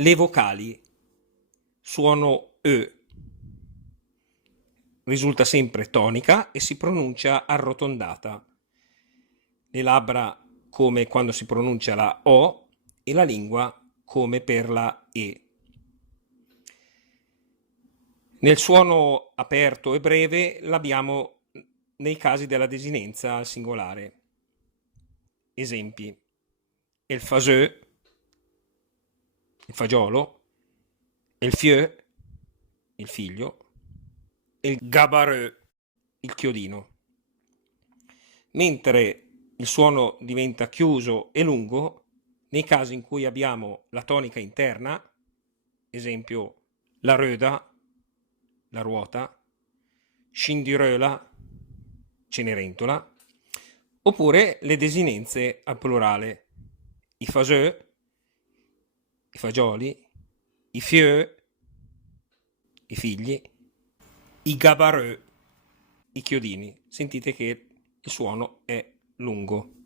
Le vocali, suono Ö, risulta sempre tonica e si pronuncia arrotondata. Le labbra come quando si pronuncia la O e la lingua come per la E. Nel suono aperto e breve l'abbiamo nei casi della desinenza al singolare. Esempi: il faseux, il fagiolo, il fieu, il figlio, e il gabareux, il chiodino. Mentre il suono diventa chiuso e lungo nei casi in cui abbiamo la tonica interna, esempio la röda, la ruota, scindiröla, Cenerentola, oppure le desinenze al plurale, i faseux, i fagioli, i fieux, i figli, i gabareux, i chiodini. Sentite che il suono è lungo.